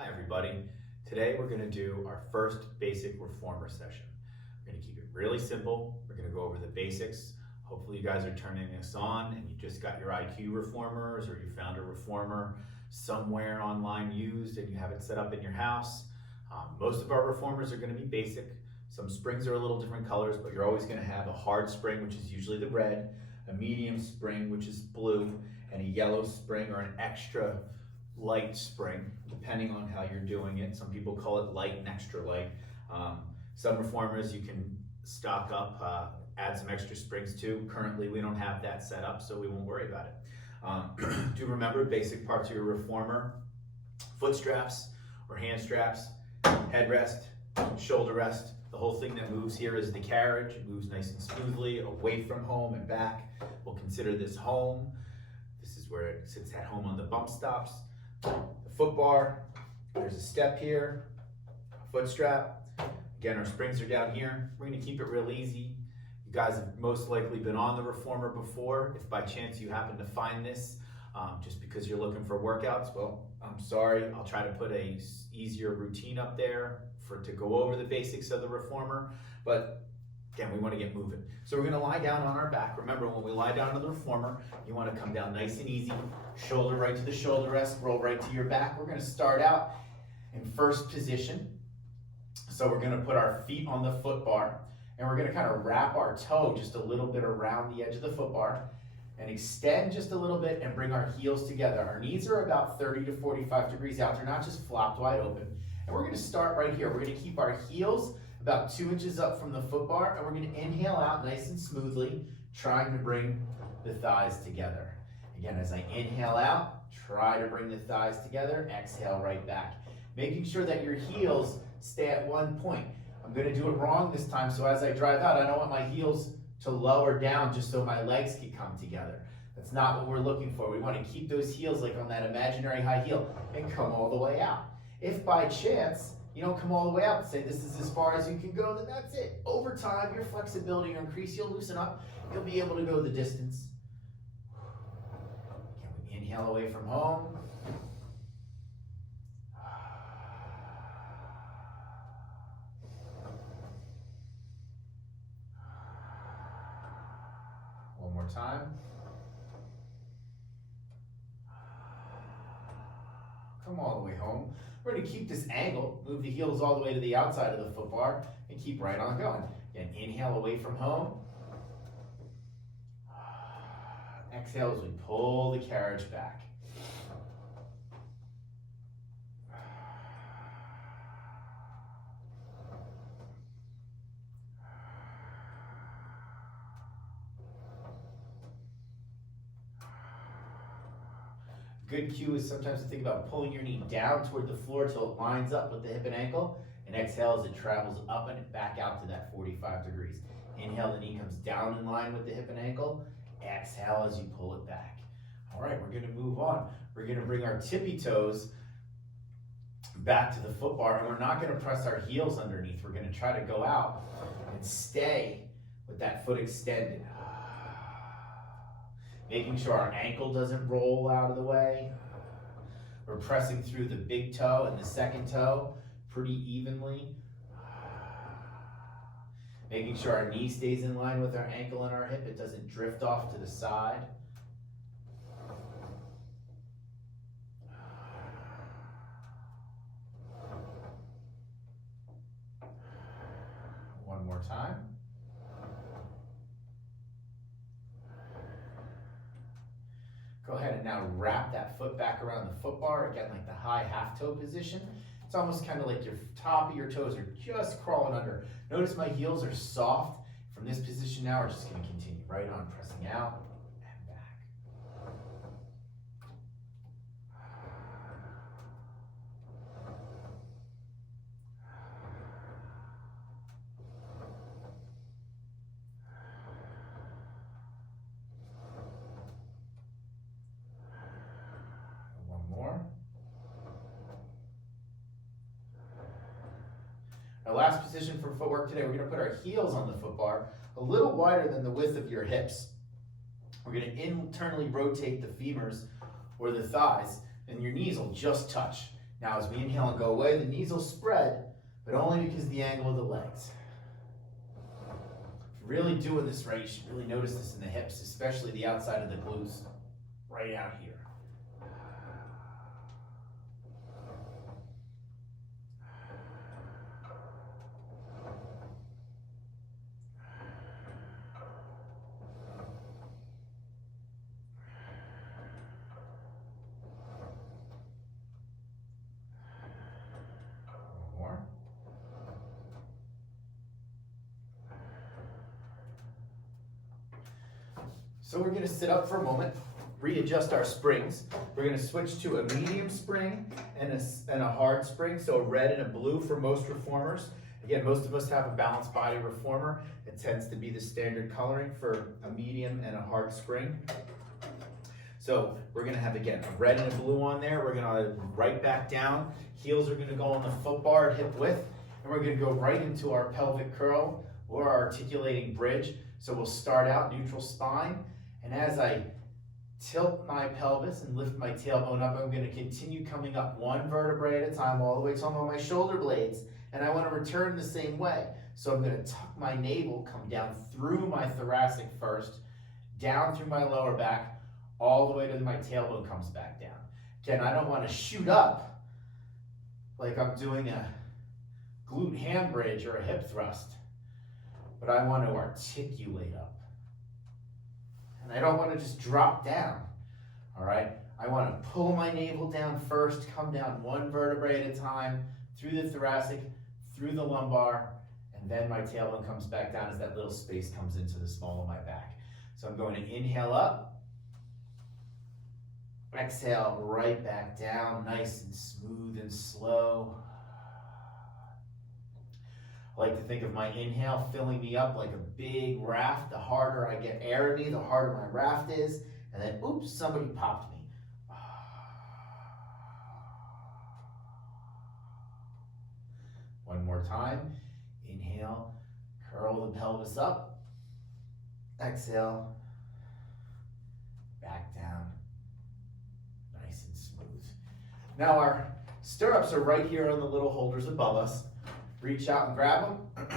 Hi everybody. Today we're going to do our first basic reformer session. We're going to keep it really simple. We're going to go over the basics. Hopefully you guys are turning this on and you just got your IQ reformers, or you found a reformer somewhere online used and you have it set up in your house. Most of our reformers are going to be basic. Some springs are a little different colors, but you're always going to have a hard spring, which is usually the red, a medium spring, which is blue, and a yellow spring or an extra light spring, depending on how you're doing it. Some people call it light and extra light. Some reformers you can stock up, add some extra springs to. Currently we don't have that set up, so we won't worry about it. Do remember basic parts of your reformer: foot straps or hand straps, headrest, shoulder rest. The whole thing that moves here is the carriage. It moves nice and smoothly away from home and back. We'll consider this home. This is where it sits at home on the bump stops. The foot bar, there's a step here, a foot strap. Again, our springs are down here. We're going to keep it real easy. You guys have most likely been on the reformer before. If by chance you happen to find this just because you're looking for workouts, well, I'm sorry. I'll try to put a easier routine up there to go over the basics of the reformer. But again, we want to get moving. So we're going to lie down on our back. Remember, when we lie down on the reformer, you want to come down nice and easy. Shoulder right to the shoulder rest, roll right to your back. We're going to start out in first position. So we're going to put our feet on the foot bar, and we're going to kind of wrap our toe just a little bit around the edge of the foot bar and extend just a little bit and bring our heels together. Our knees are about 30 to 45 degrees out. They're not just flopped wide open. And we're going to start right here. We're going to keep our heels about 2 inches up from the foot bar, and we're going to inhale out nice and smoothly, trying to bring the thighs together. Again, as I inhale out, try to bring the thighs together, exhale right back. Making sure that your heels stay at one point. I'm going to do it wrong this time, so as I drive out, I don't want my heels to lower down just so my legs can come together. That's not what we're looking for. We want to keep those heels like on that imaginary high heel and come all the way out. If by chance you don't come all the way out and say this is as far as you can go, then that's it. Over time, your flexibility will increase, you'll loosen up, you'll be able to go the distance. Can we inhale away from home? One more time. Come all the way home. We're going to keep this angle, move the heels all the way to the outside of the foot bar, and keep right on going. Again, inhale away from home. Exhale as we pull the carriage back. Good cue is sometimes to think about pulling your knee down toward the floor till it lines up with the hip and ankle, and exhale as it travels up and back out to that 45 degrees. Inhale, the knee comes down in line with the hip and ankle. Exhale as you pull it back. All right, we're going to move on. We're going to bring our tippy toes back to the foot bar, and we're not going to press our heels underneath. We're going to try to go out and stay with that foot extended. Making sure our ankle doesn't roll out of the way. We're pressing through the big toe and the second toe pretty evenly. Making sure our knee stays in line with our ankle and our hip. It doesn't drift off to the side. One more time. Go ahead and now wrap that foot back around the foot bar, again like the high half toe position. It's almost kind of like your top of your toes are just crawling under. Notice my heels are soft. From this position now, we're just going to continue right on, pressing out and back. Our last position for footwork today, we're going to put our heels on the foot bar a little wider than the width of your hips. We're going to internally rotate the femurs or the thighs, and your knees will just touch. Now as we inhale and go away, the knees will spread, but only because of the angle of the legs. If you're really doing this right, you should really notice this in the hips, especially the outside of the glutes, right out here. So we're going to sit up for a moment, readjust our springs. We're going to switch to a medium spring and a hard spring, so a red and a blue for most reformers. Again, most of us have a balanced body reformer. It tends to be the standard coloring for a medium and a hard spring. So we're going to have, again, a red and a blue on there. We're going to right back down. Heels are going to go on the foot bar at hip width, and we're going to go right into our pelvic curl or our articulating bridge. So we'll start out neutral spine. And as I tilt my pelvis and lift my tailbone up, I'm going to continue coming up one vertebrae at a time all the way to on my shoulder blades. And I want to return the same way. So I'm going to tuck my navel, come down through my thoracic first, down through my lower back, all the way to my tailbone comes back down. Again, I don't want to shoot up like I'm doing a glute ham bridge or a hip thrust, but I want to articulate up. And I don't want to just drop down, all right? I want to pull my navel down first, come down one vertebrae at a time, through the thoracic, through the lumbar, and then my tailbone comes back down as that little space comes into the small of my back. So I'm going to inhale up, exhale right back down, nice and smooth and slow. I like to think of my inhale filling me up like a big raft. The harder I get air in me, the harder my raft is. And then, oops, somebody popped me. One more time. Inhale, curl the pelvis up. Exhale, back down. Nice and smooth. Now our stirrups are right here on the little holders above us. Reach out and grab them,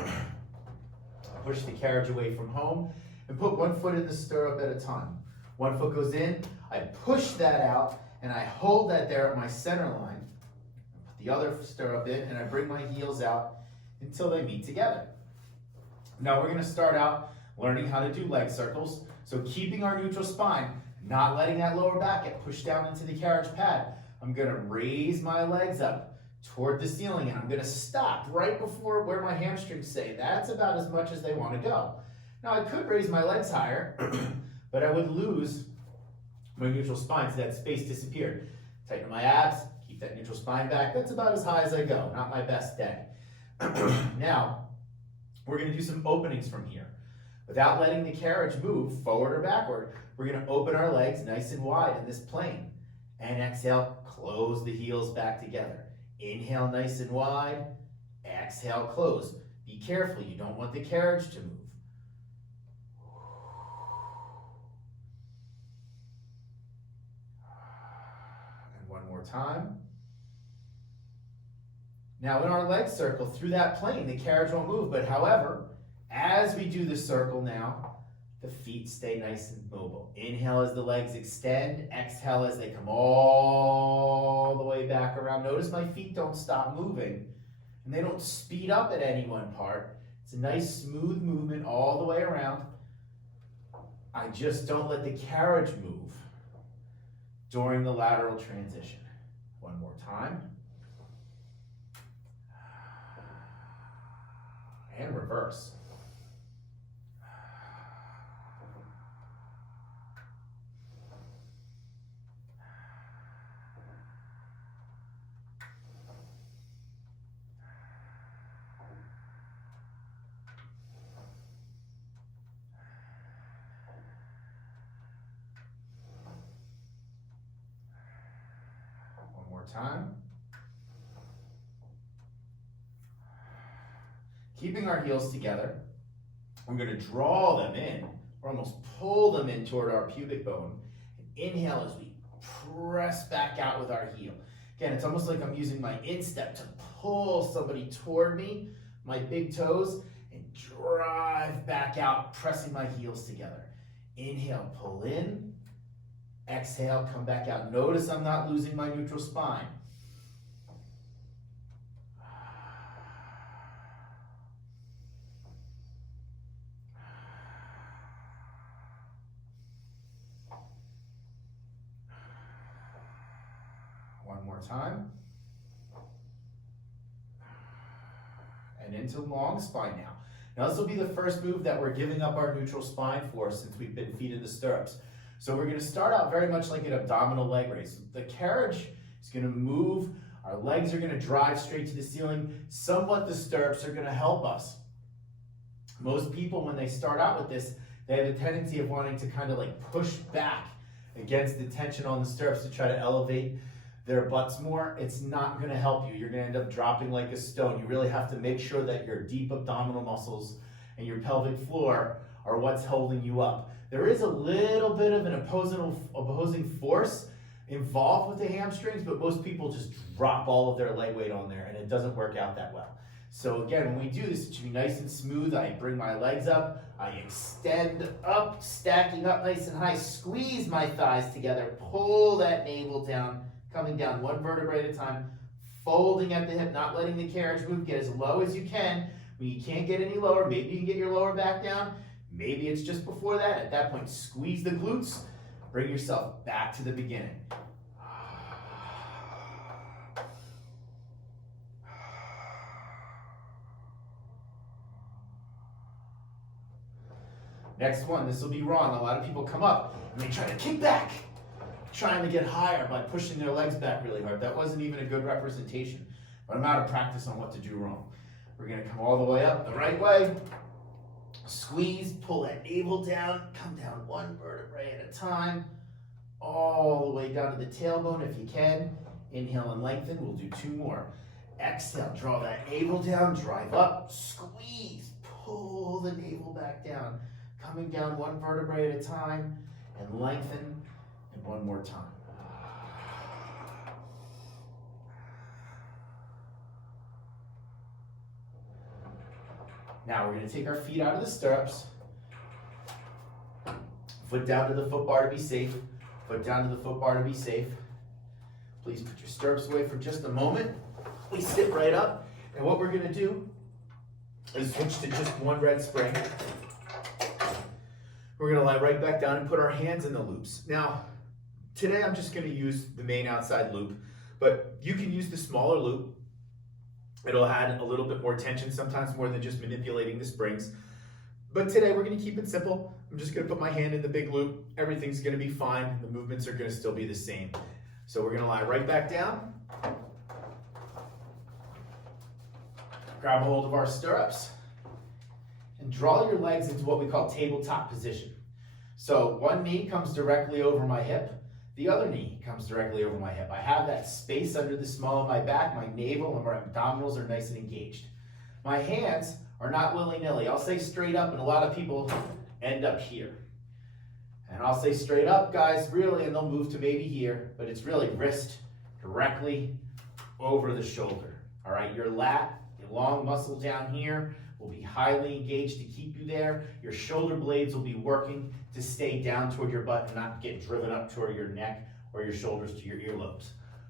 push the carriage away from home, and put one foot in the stirrup at a time. One foot goes in, I push that out, and I hold that there at my center line. Put the other stirrup in, and I bring my heels out until they meet together. Now we're going to start out learning how to do leg circles. So keeping our neutral spine, not letting that lower back get pushed down into the carriage pad. I'm going to raise my legs up toward the ceiling, and I'm going to stop right before where my hamstrings say. That's about as much as they want to go. Now I could raise my legs higher, but I would lose my neutral spine, so that space disappeared. Tighten my abs, keep that neutral spine back. That's about as high as I go, not my best day. Now, we're going to do some openings from here. Without letting the carriage move forward or backward, we're going to open our legs nice and wide in this plane. And exhale, close the heels back together. Inhale nice and wide, exhale, close. Be careful, you don't want the carriage to move. And one more time. Now in our leg circle, through that plane, the carriage won't move, but however, as we do the circle now, the feet stay nice and mobile. Inhale as the legs extend, exhale as they come all the way back around. Notice my feet don't stop moving, and they don't speed up at any one part. It's a nice smooth movement all the way around. I just don't let the carriage move during the lateral transition. One more time. And reverse. Time. Keeping our heels together, we're going to draw them in, or almost pull them in toward our pubic bone. And inhale as we press back out with our heel. Again, it's almost like I'm using my instep to pull somebody toward me, my big toes, and drive back out, pressing my heels together. Inhale, pull in. Exhale, come back out. Notice I'm not losing my neutral spine. One more time. And into long spine now. Now this will be the first move that we're giving up our neutral spine for since we've been feet in the stirrups. So we're going to start out very much like an abdominal leg raise. The carriage is going to move. Our legs are going to drive straight to the ceiling. Somewhat the stirrups are going to help us. Most people, when they start out with this, they have a tendency of wanting to kind of like push back against the tension on the stirrups to try to elevate their butts more. It's not going to help you. You're going to end up dropping like a stone. You really have to make sure that your deep abdominal muscles and your pelvic floor are what's holding you up. There is a little bit of an opposing force involved with the hamstrings, but most people just drop all of their leg weight on there and it doesn't work out that well. So again, when we do this, it should be nice and smooth. I bring my legs up, I extend up, stacking up nice and high, squeeze my thighs together, pull that navel down, coming down one vertebrae at a time, folding at the hip, not letting the carriage move. Get as low as you can. When you can't get any lower, maybe you can get your lower back down. Maybe it's just before that. At that point, squeeze the glutes. Bring yourself back to the beginning. Next one, this will be wrong. A lot of people come up and they try to kick back, trying to get higher by pushing their legs back really hard. That wasn't even a good representation, but I'm out of practice on what to do wrong. We're gonna come all the way up the right way. Squeeze, pull that navel down, come down one vertebrae at a time, all the way down to the tailbone if you can. Inhale and lengthen, we'll do two more. Exhale, draw that navel down, drive up, squeeze, pull the navel back down, coming down one vertebrae at a time, and lengthen, and one more time. Now we're going to take our feet out of the stirrups, foot down to the foot bar to be safe, foot down to the foot bar to be safe. Please put your stirrups away for just a moment. We sit right up, and what we're going to do is switch to just one red spring. We're going to lie right back down and put our hands in the loops. Now, today I'm just going to use the main outside loop, but you can use the smaller loop. It'll add a little bit more tension, sometimes more than just manipulating the springs. But today we're going to keep it simple. I'm just going to put my hand in the big loop. Everything's going to be fine. The movements are going to still be the same. So we're going to lie right back down. Grab a hold of our stirrups and draw your legs into what we call tabletop position. So one knee comes directly over my hip. The other knee comes directly over my hip. I have that space under the small of my back. My navel and my abdominals are nice and engaged. My hands are not willy-nilly. I'll say straight up, and a lot of people end up here. And I'll say straight up, guys, really, and they'll move to maybe here, but it's really wrist directly over the shoulder. All right, your lat, your long muscle down here will be highly engaged to keep you there. Your shoulder blades will be working to stay down toward your butt and not get driven up toward your neck or your shoulders to your earlobes.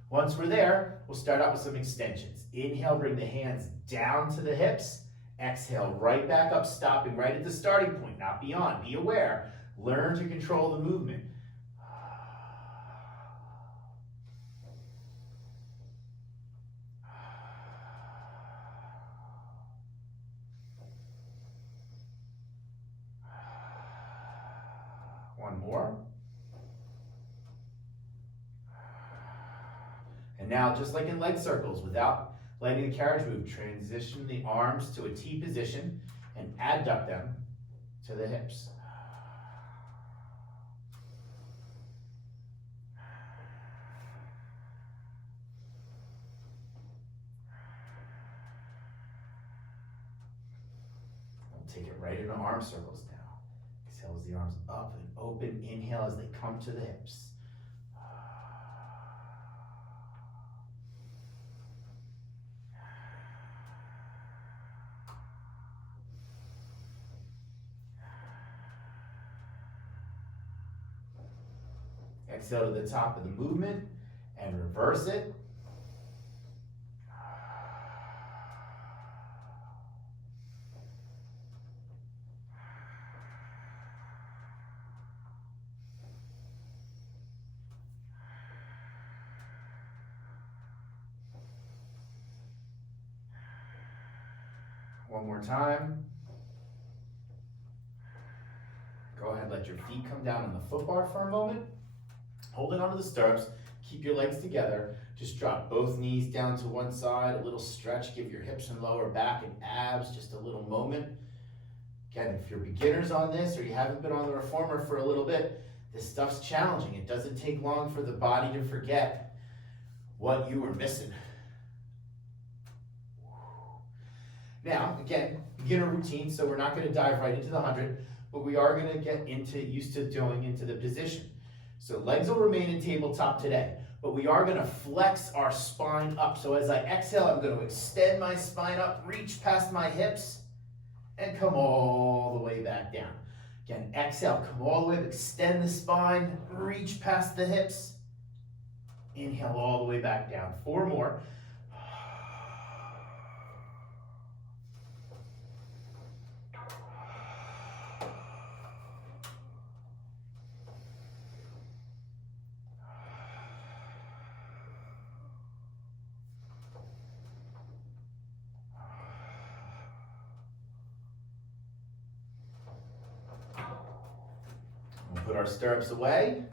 Once we're there, we'll start out with some extensions. Inhale, bring the hands down to the hips. Exhale, right back up, stopping right at the starting point, not beyond. Be aware. Learn to control the movement. One more. And now, just like in leg circles, without letting the carriage move, transition the arms to a T position and adduct them to the hips. We'll take it right into arm circles now. Exhale as the arms up and open. Inhale as they come to the hips. Exhale to the top of the movement and reverse it. One more time. Go ahead, let your feet come down on the foot bar for a moment. Holding onto the stirrups, keep your legs together. Just drop both knees down to one side, a little stretch, give your hips and lower back and abs just a little moment. Again, if you're beginners on this or you haven't been on the reformer for a little bit, this stuff's challenging. It doesn't take long for the body to forget what you were missing. Now, again, beginner routine, so we're not going to dive right into the 100, but we are going to get used to doing into the position. So legs will remain in tabletop today, but we are going to flex our spine up. So as I exhale, I'm going to extend my spine up, reach past my hips, and come all the way back down. Again, exhale, come all the way, extend the spine, reach past the hips, inhale all the way back down. 4 more. We'll put our stirrups away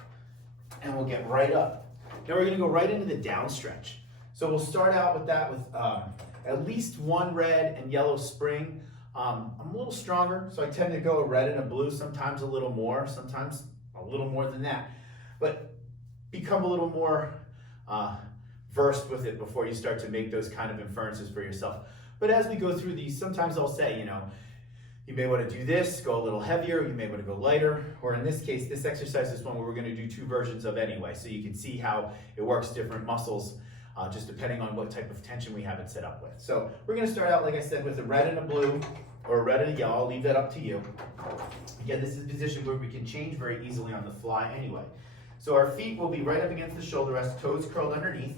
and we'll get right up. Now we're going to go right into the down stretch. So we'll start out with that with at least 1 red and yellow spring. I'm a little stronger, so I tend to go a red and a blue, sometimes a little more, sometimes a little more than that. But become a little more versed with it before you start to make those kind of inferences for yourself. But as we go through these, sometimes I'll say, you may want to do this, go a little heavier, you may want to go lighter, or in this case, this exercise is one where we're going to do 2 versions of anyway, so you can see how it works different muscles, just depending on what type of tension we have it set up with. So we're going to start out, like I said, with a red and a blue, or a red and a yellow. I'll leave that up to you. Again, this is a position where we can change very easily on the fly anyway. So our feet will be right up against the shoulder rest, toes curled underneath,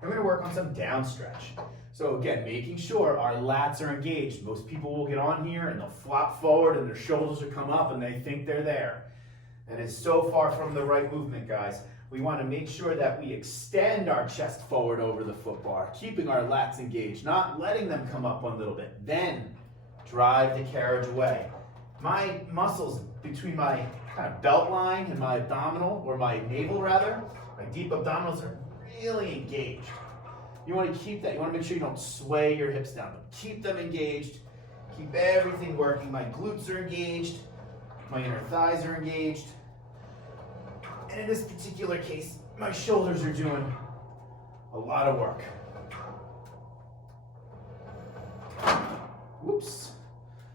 and we're going to work on some down stretch. So again, making sure our lats are engaged. Most people will get on here and they'll flop forward and their shoulders will come up and they think they're there. And it's so far from the right movement, guys. We want to make sure that we extend our chest forward over the foot bar, keeping our lats engaged, not letting them come up one little bit. Then drive the carriage away. My muscles between my kind of belt line and my abdominal, or my navel rather, my deep abdominals are really engaged. You want to keep that. You want to make sure you don't sway your hips down, but keep them engaged. Keep everything working. My glutes are engaged. My inner thighs are engaged. And in this particular case, my shoulders are doing a lot of work. Whoops.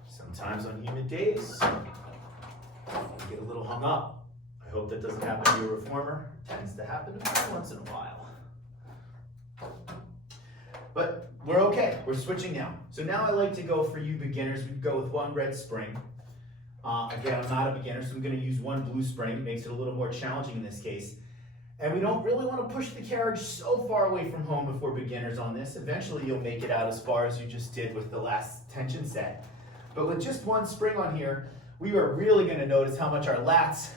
Sometimes on humid days, you get a little hung up. I hope that doesn't happen to your reformer. It tends to happen once in a while. But we're okay, we're switching now. So now I like to go, for you beginners, we go with 1 red spring. Again, I'm not a beginner, so I'm gonna use 1 blue spring. It makes it a little more challenging in this case. And we don't really wanna push the carriage so far away from home if we're beginners on this. Eventually you'll make it out as far as you just did with the last tension set. But with just 1 spring on here, we are really gonna notice how much our lats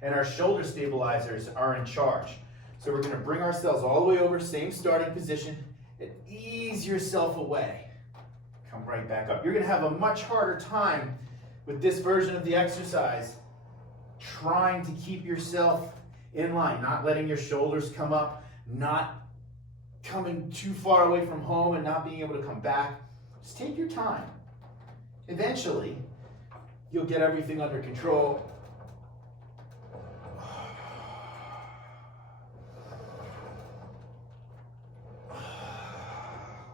and our shoulder stabilizers are in charge. So we're gonna bring ourselves all the way over, same starting position, and ease yourself away. Come right back up. You're gonna have a much harder time with this version of the exercise trying to keep yourself in line, not letting your shoulders come up, not coming too far away from home and not being able to come back. Just take your time. Eventually, you'll get everything under control.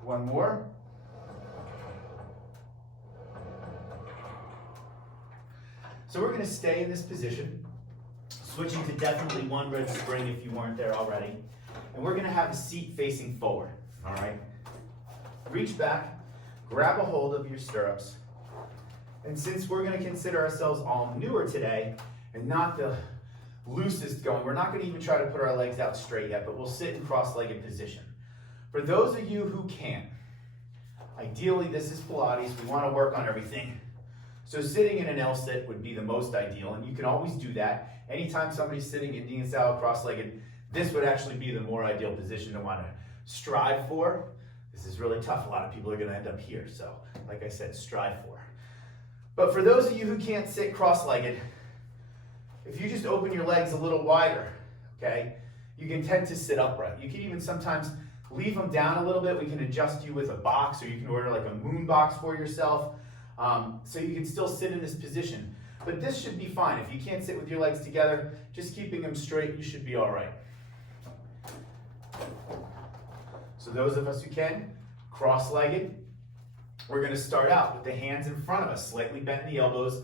One more. So we're going to stay in this position, switching to definitely 1 red spring if you weren't there already. And we're going to have the seat facing forward, all right? Reach back, grab a hold of your stirrups. And since we're going to consider ourselves all newer today and not the loosest going. We're not going to even try to put our legs out straight yet, but we'll sit in cross-legged position. For those of you who can't, ideally this is Pilates, we want to work on everything. So sitting in an L-sit would be the most ideal, and you can always do that. Anytime somebody's sitting Indian style cross-legged, this would actually be the more ideal position to want to strive for. This is really tough. A lot of people are going to end up here, so like I said, strive for. But for those of you who can't sit cross-legged, if you just open your legs a little wider, okay, you can tend to sit upright. You can even sometimes leave them down a little bit. We can adjust you with a box, or you can order like a moon box for yourself, so you can still sit in this position. But this should be fine. If you can't sit with your legs together, just keeping them straight, you should be all right. So those of us who can, cross-legged, we're going to start out with the hands in front of us, slightly bent in the elbows,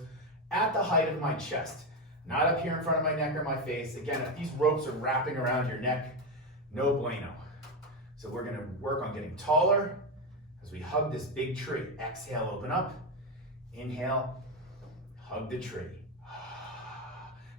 at the height of my chest. Not up here in front of my neck or my face. Again, if these ropes are wrapping around your neck, no bueno. So we're going to work on getting taller as we hug this big tree. Exhale, open up. Inhale, hug the tree.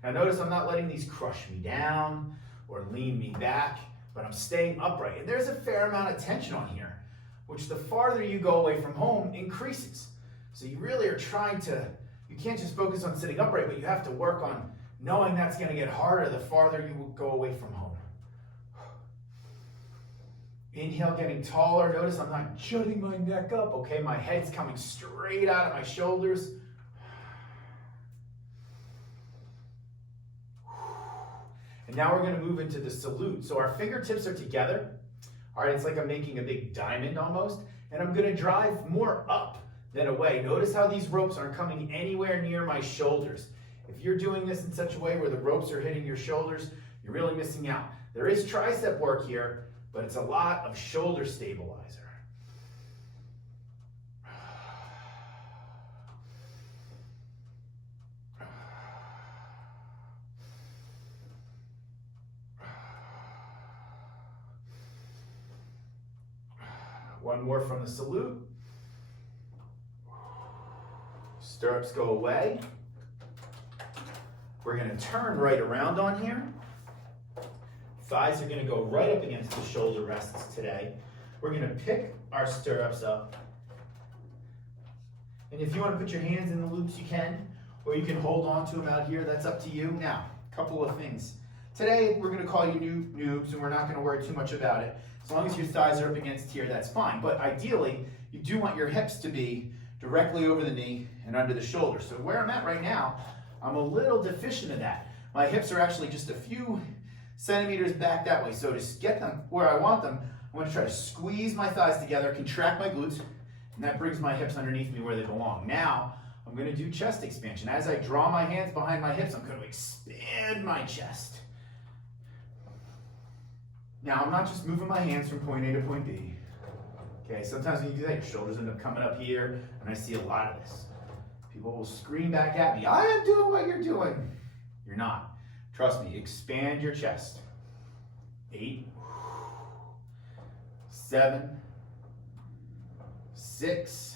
Now notice I'm not letting these crush me down or lean me back, but I'm staying upright. And there's a fair amount of tension on here, which the farther you go away from home increases. So you really are trying to, you can't just focus on sitting upright, but you have to work on knowing that's going to get harder the farther you go away from home. Inhale, getting taller. Notice I'm not jutting my neck up, okay? My head's coming straight out of my shoulders. And now we're going to move into the salute. So our fingertips are together. All right, it's like I'm making a big diamond almost. And I'm going to drive more up than away. Notice how these ropes aren't coming anywhere near my shoulders. If you're doing this in such a way where the ropes are hitting your shoulders, you're really missing out. There is tricep work here, but it's a lot of shoulder stabilizer. One more from the salute. Stirrups go away. We're going to turn right around on here. Thighs are going to go right up against the shoulder rests today. We're going to pick our stirrups up. And if you want to put your hands in the loops, you can. Or you can hold on to them out here. That's up to you. Now, a couple of things. Today, we're going to call you noobs, and we're not going to worry too much about it. As long as your thighs are up against here, that's fine. But ideally, you do want your hips to be directly over the knee and under the shoulder. So where I'm at right now, I'm a little deficient of that. My hips are actually just a few centimeters back that way. So to get them where I want them, I'm going to try to squeeze my thighs together, contract my glutes, and that brings my hips underneath me where they belong. Now, I'm going to do chest expansion. As I draw my hands behind my hips, I'm going to expand my chest. Now, I'm not just moving my hands from point A to point B. Okay, sometimes when you do that, your shoulders end up coming up here, and I see a lot of this. People will scream back at me, I am doing what you're doing. You're not. Trust me, expand your chest. 8, 7, 6,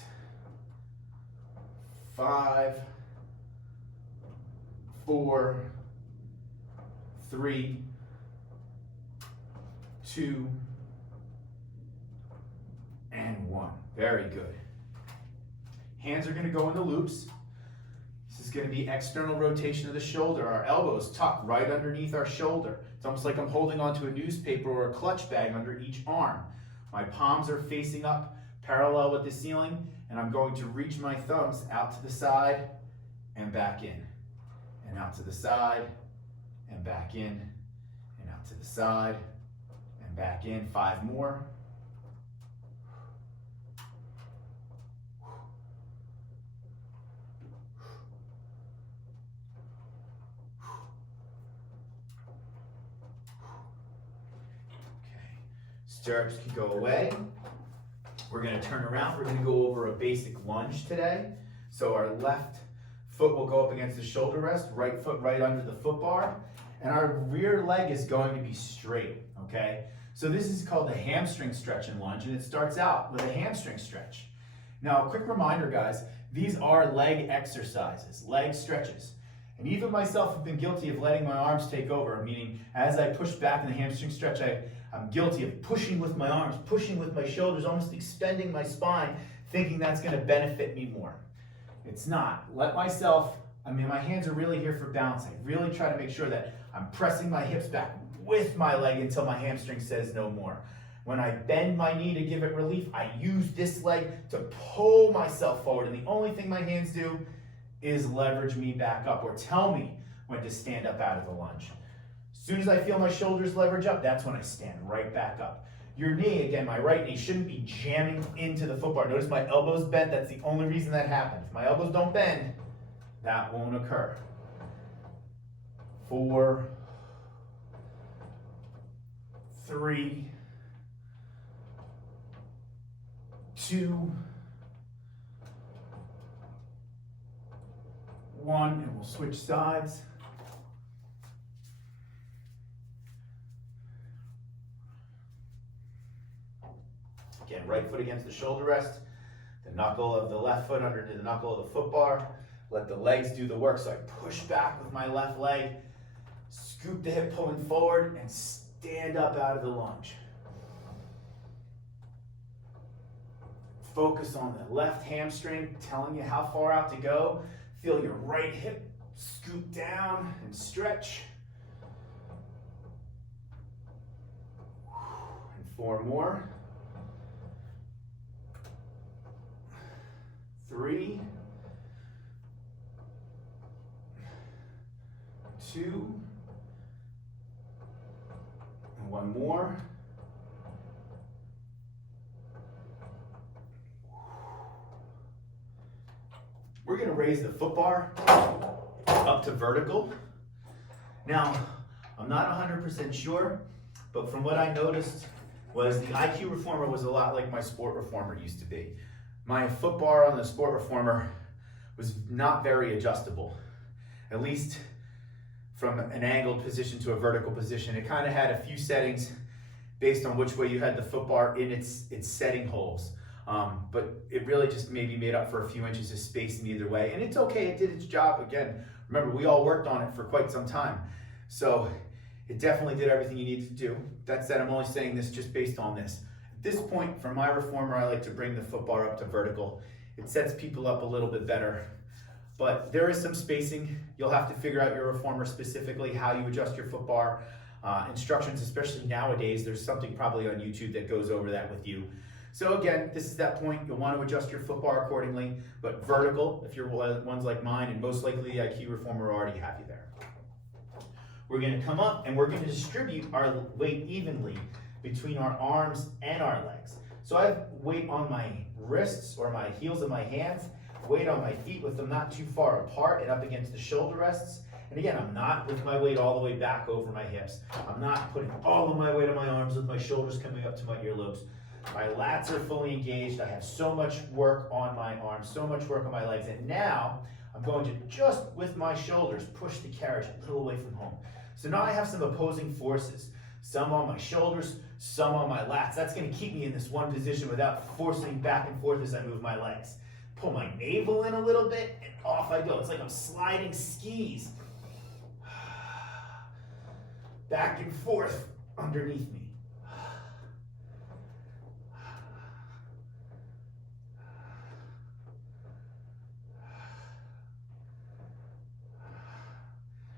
5, 4, 3, 2, and 1. Very good. Hands are going to go in the loops. This is going to be external rotation of the shoulder. Our elbows tuck right underneath our shoulder. It's almost like I'm holding onto a newspaper or a clutch bag under each arm. My palms are facing up parallel with the ceiling, and I'm going to reach my thumbs out to the side and back in. And out to the side and back in. And out to the side and back in. 5 more. Stirrups can go away. We're going to turn around. We're going to go over a basic lunge today. So our left foot will go up against the shoulder rest, right foot right under the foot bar, and our rear leg is going to be straight, okay? So this is called the hamstring stretch in lunge, and it starts out with a hamstring stretch. Now, a quick reminder, guys, these are leg exercises, leg stretches. And even myself have been guilty of letting my arms take over, meaning as I push back in the hamstring stretch, I'm guilty of pushing with my arms, pushing with my shoulders, almost extending my spine, thinking that's gonna benefit me more. It's not. My hands are really here for balance. I really try to make sure that I'm pressing my hips back with my leg until my hamstring says no more. When I bend my knee to give it relief, I use this leg to pull myself forward. And the only thing my hands do is leverage me back up or tell me when to stand up out of the lunge. As soon as I feel my shoulders leverage up, that's when I stand right back up. Your knee, again, my right knee, shouldn't be jamming into the foot bar. Notice my elbows bent. That's the only reason that happens. If my elbows don't bend, that won't occur. 4, 3, 2, 1, and we'll switch sides. Again, right foot against the shoulder rest, the knuckle of the left foot underneath the knuckle of the foot bar. Let the legs do the work. So I push back with my left leg, scoop the hip pulling forward, and stand up out of the lunge. Focus on the left hamstring, telling you how far out to go. Feel your right hip scoop down and stretch. And 4 more. 3, 2, and 1 more. We're going to raise the foot bar up to vertical. Now, I'm not 100% sure, but from what I noticed was the IQ reformer was a lot like my sport reformer used to be. My foot bar on the sport reformer was not very adjustable, at least from an angled position to a vertical position. It kind of had a few settings based on which way you had the foot bar in its setting holes. But it really just maybe made up for a few inches of space in either way. And it's okay, it did its job. Again, remember, we all worked on it for quite some time. So it definitely did everything you needed to do. That said, I'm only saying this just based on this. At this point, for my reformer, I like to bring the foot bar up to vertical. It sets people up a little bit better. But there is some spacing. You'll have to figure out your reformer specifically, how you adjust your foot bar. Instructions, especially nowadays, there's something probably on YouTube that goes over that with you. So again, this is that point. You'll want to adjust your foot bar accordingly, but vertical if you're ones like mine, and most likely the IQ reformer already have you there. We're going to come up and we're going to distribute our weight evenly between our arms and our legs. So I have weight on my wrists or my heels of my hands, weight on my feet with them not too far apart and up against the shoulder rests. And again, I'm not with my weight all the way back over my hips. I'm not putting all of my weight on my arms with my shoulders coming up to my earlobes. My lats are fully engaged. I have so much work on my arms, so much work on my legs. And now I'm going to just with my shoulders push the carriage a little away from home. So now I have some opposing forces, some on my shoulders, some on my lats. That's going to keep me in this one position without forcing back and forth as I move my legs. Pull my navel in a little bit and off I go. It's like I'm sliding skis. Back and forth underneath me.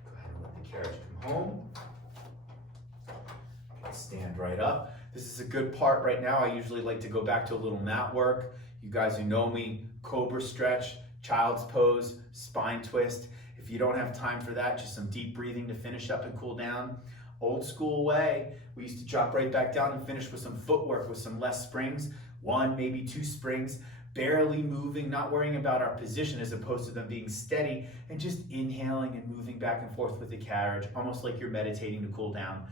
Go ahead and let the carriage come home. Stand right up. This is a good part right now. I usually like to go back to a little mat work. You guys who know me, cobra stretch, child's pose, spine twist. If you don't have time for that, just some deep breathing to finish up and cool down. Old school way, we used to drop right back down and finish with some footwork with some less springs, 1, maybe 2 springs, barely moving, not worrying about our position as opposed to them being steady and just inhaling and moving back and forth with the carriage, almost like you're meditating to cool down.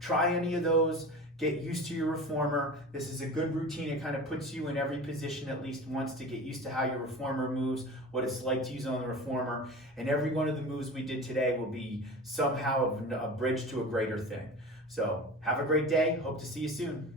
Try any of those. Get used to your reformer. This is a good routine. It kind of puts you in every position at least once to get used to how your reformer moves, what it's like to use on the reformer. And every one of the moves we did today will be somehow a bridge to a greater thing. So have a great day. Hope to see you soon.